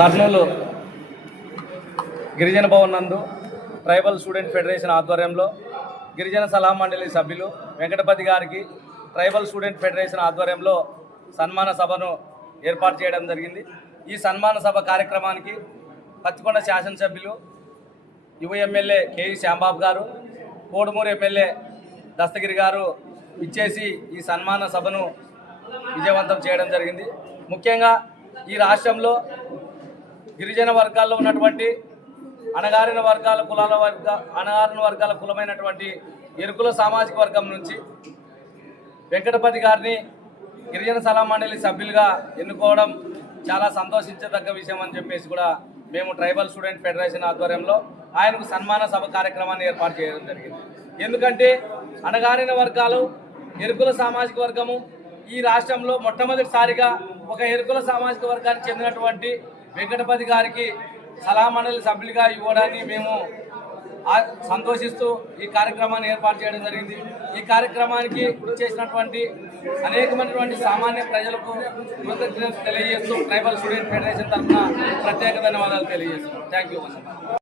కర్నూలు గిరిజన భవన్ నందు tribal student federation ఆధ్వర్యంలో గిరిజన సలహా మండలి సభ్యులు వెంకటపతి గారికి ట్రైబల్ స్టూడెంట్ ఫెడరేషన్ ఆధ్వర్యంలో సన్మాన సభను ఏర్పాటు చేయడం జరిగింది. ఈ సన్మాన సభ కార్యక్రమానికి పత్తికొండ శాసనసభ్యులు యువ ఎమ్మెల్యే కేఈ శ్యాంబాబు గారు, కోడుమూరు ఎమ్మెల్యే దస్తగిరి గారు ఇచ్చేసి ఈ సన్మాన సభను విజయవంతం చేయడం జరిగింది. ముఖ్యంగా ఈ రాష్ట్రంలో గిరిజన వర్గాల్లో ఉన్నటువంటి అణగారిన వర్గాల కులమైనటువంటి ఎరుకుల సామాజిక వర్గం నుంచి వెంకటపతి గారిని గిరిజన సలహా మండలి సభ్యులుగా ఎన్నుకోవడం చాలా సంతోషించదగ్గ విషయం అని చెప్పేసి కూడా మేము ట్రైబల్ స్టూడెంట్ ఫెడరేషన్ ఆధ్వర్యంలో ఆయనకు సన్మాన సభ కార్యక్రమాన్ని ఏర్పాటు చేయడం జరిగింది. ఎందుకంటే అణగారిన వర్గాలు ఎరుకుల సామాజిక వర్గము ఈ రాష్ట్రంలో మొట్టమొదటిసారిగా ఒక ఎరుకుల సామాజిక వర్గానికి చెందినటువంటి వెంకటపతి గారికి సలహా మండలి సభ్యులుగా ఇవ్వడాన్ని మేము సంతోషిస్తూ ఈ కార్యక్రమాన్ని ఏర్పాటు చేయడం జరిగింది. ఈ కార్యక్రమానికి చేసినటువంటి అనేకమైనటువంటి సామాన్య ప్రజలకు కృతజ్ఞతలు తెలియజేస్తూ ట్రైబల్ స్టూడెంట్ ఫెడరేషన్ తరఫున ప్రత్యేక ధన్యవాదాలు తెలియజేస్తున్నాం. Thank you.